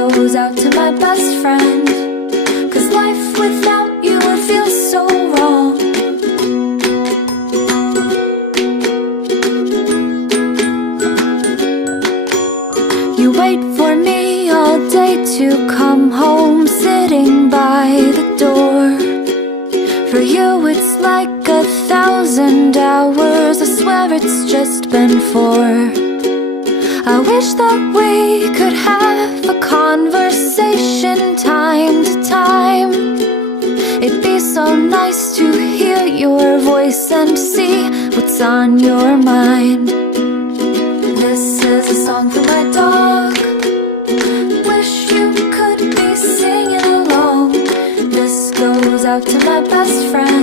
goes out to my best friend, 'cause life without you would feel so wrong. You wait for me all day to come home, sitting by the door. For you it's like 1,000 hours, I swear it's just been 4. I wish that we could have a conversation time to time. It'd be so nice to hear your voice and see what's on your mind. This is a song for my dog. Wish you could be singing along. This goes out to my best friend.